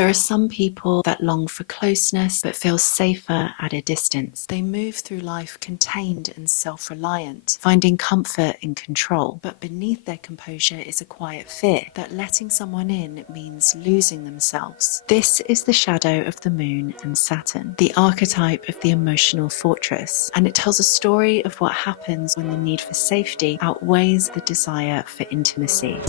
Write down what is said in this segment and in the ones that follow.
There are some people that long for closeness but feel safer at a distance. They move through life contained and self-reliant, finding comfort in control. But beneath their composure is a quiet fear that letting someone in means losing themselves. This is the shadow of the moon and Saturn, the archetype of the emotional fortress, and it tells a story of what happens when the need for safety outweighs the desire for intimacy.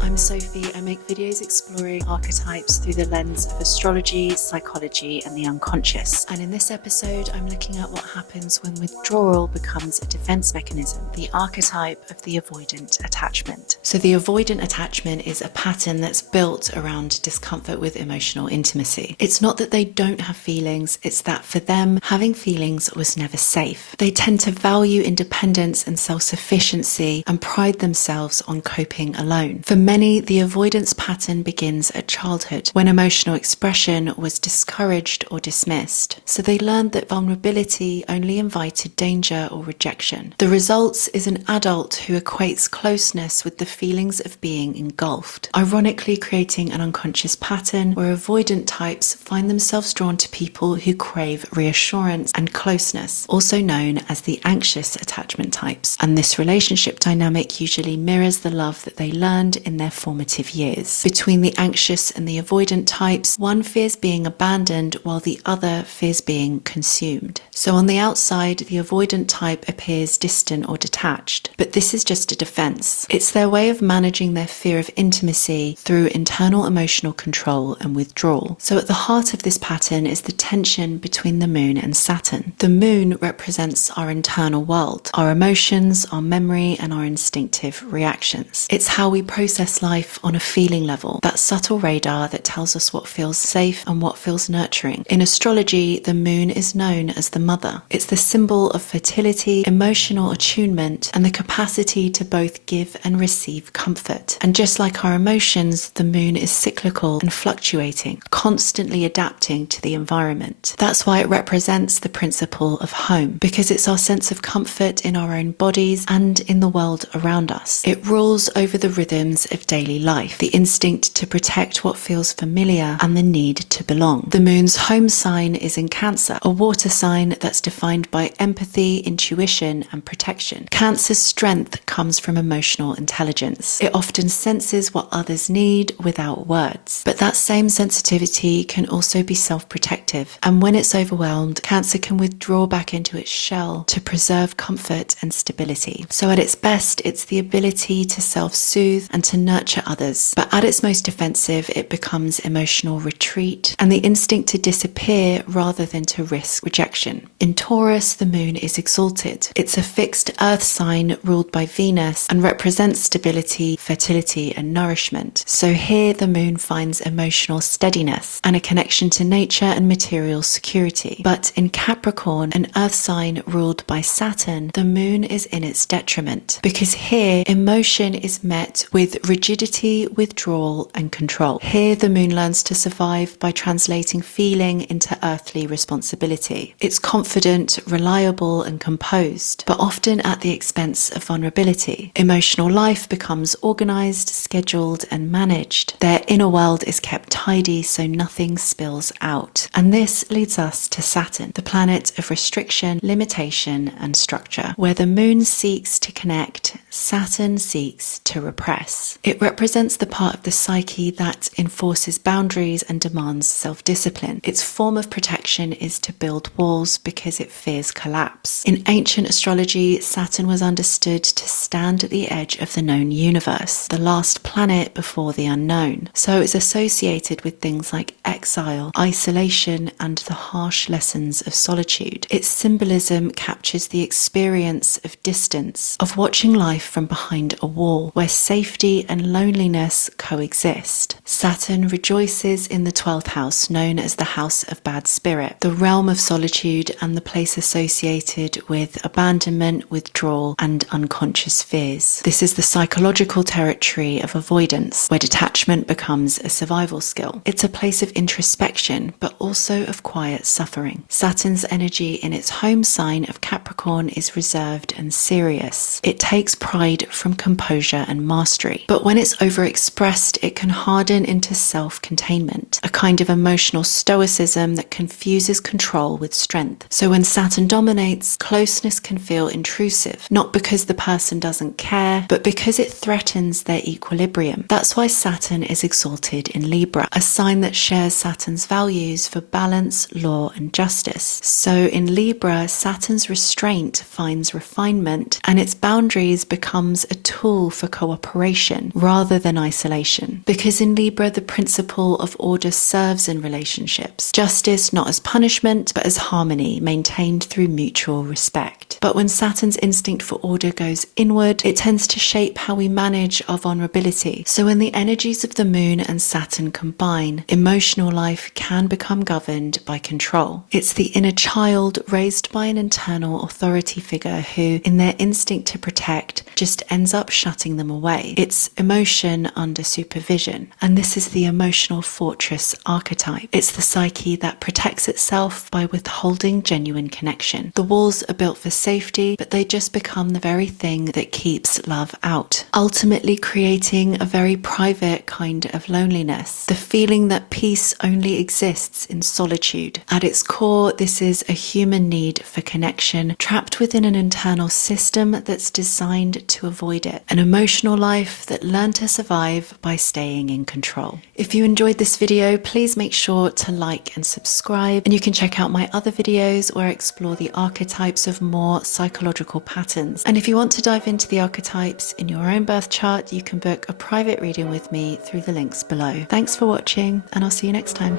I'm Sophie. I make videos exploring archetypes through the lens of astrology, psychology, and the unconscious. And in this episode, I'm looking at what happens when withdrawal becomes a defense mechanism, the archetype of the avoidant attachment. So the avoidant attachment is a pattern that's built around discomfort with emotional intimacy. It's not that they don't have feelings, it's that for them, having feelings was never safe. They tend to value independence and self-sufficiency and pride themselves on coping alone. For many, the avoidance pattern begins at childhood, when emotional expression was discouraged or dismissed. So they learned that vulnerability only invited danger or rejection. The result is an adult who equates closeness with the feelings of being engulfed, ironically creating an unconscious pattern where avoidant types find themselves drawn to people who crave reassurance and closeness, also known as the anxious attachment types. And this relationship dynamic usually mirrors the love that they learned in their formative years. Between the anxious and the avoidant types, one fears being abandoned while the other fears being consumed. So on the outside, the avoidant type appears distant or detached, but this is just a defense. It's their way of managing their fear of intimacy through internal emotional control and withdrawal. So at the heart of this pattern is the tension between the moon and Saturn. The moon represents our internal world, our emotions, our memory, and our instinctive reactions. It's how we process life on a feeling level, that subtle radar that tells us what feels safe and what feels nurturing. In astrology, the moon is known as the mother. It's the symbol of fertility, emotional attunement, and the capacity to both give and receive comfort. And just like our emotions, the moon is cyclical and fluctuating, constantly adapting to the environment. That's why it represents the principle of home, because it's our sense of comfort in our own bodies and in the world around us. It rules over the rhythms of daily life, the instinct to protect what feels familiar and the need to belong. The moon's home sign is in Cancer, a water sign that's defined by empathy, intuition, and protection. Cancer's strength comes from emotional intelligence. It often senses what others need without words. But that same sensitivity can also be self-protective, and when it's overwhelmed, Cancer can withdraw back into its shell to preserve comfort and stability. So at its best, it's the ability to self-soothe and to nurture others. But at its most defensive, it becomes emotional retreat and the instinct to disappear rather than to risk rejection. In Taurus, the moon is exalted. It's a fixed earth sign ruled by Venus and represents stability, fertility, and nourishment. So here the moon finds emotional steadiness and a connection to nature and material security. But in Capricorn, an earth sign ruled by Saturn, the moon is in its detriment, because here emotion is met with rigidity, withdrawal, and control. Here the moon learns to survive by translating feeling into earthly responsibility. It's confident, reliable, and composed, but often at the expense of vulnerability. Emotional life becomes organized, scheduled, and managed. Their inner world is kept tidy so nothing spills out. And this leads us to Saturn, the planet of restriction, limitation, and structure. Where the moon seeks to connect, Saturn seeks to repress. It represents the part of the psyche that enforces boundaries and demands self-discipline. Its form of protection is to build walls because it fears collapse. In ancient astrology, Saturn was understood to stand at the edge of the known universe, the last planet before the unknown. So it's associated with things like exile, isolation, and the harsh lessons of solitude. Its symbolism captures the experience of distance, of watching life from behind a wall, where safety and loneliness coexist. Saturn rejoices in the 12th house, known as the house of bad spirit, the realm of solitude and the place associated with abandonment, withdrawal, and unconscious fears. This is the psychological territory of avoidance, where detachment becomes a survival skill. It's a place of introspection, but also of quiet suffering. Saturn's energy in its home sign of Capricorn is reserved and serious. It takes pride from composure and mastery. But when when it's overexpressed, it can harden into self-containment, a kind of emotional stoicism that confuses control with strength. So when Saturn dominates, closeness can feel intrusive, not because the person doesn't care, but because it threatens their equilibrium. That's why Saturn is exalted in Libra, a sign that shares Saturn's values for balance, law, and justice. So in Libra, Saturn's restraint finds refinement, and its boundaries becomes a tool for cooperation rather than isolation. Because in Libra, the principle of order serves in relationships. Justice not as punishment, but as harmony, maintained through mutual respect. But when Saturn's instinct for order goes inward, it tends to shape how we manage our vulnerability. So when the energies of the moon and Saturn combine, emotional life can become governed by control. It's the inner child raised by an internal authority figure who, in their instinct to protect, just ends up shutting them away. It's emotion under supervision. And this is the emotional fortress archetype. It's the psyche that protects itself by withholding genuine connection. The walls are built for safety, but they just become the very thing that keeps love out, ultimately creating a very private kind of loneliness, the feeling that peace only exists in solitude. At its core, this is a human need for connection, trapped within an internal system that's designed to avoid it, an emotional life that learned to survive by staying in control. If you enjoyed this video, please make sure to like and subscribe, and you can check out my other videos where I explore the archetypes of more psychological patterns. And if you want to dive into the archetypes in your own birth chart, you can book a private reading with me through the links below. Thanks for watching, and I'll see you next time.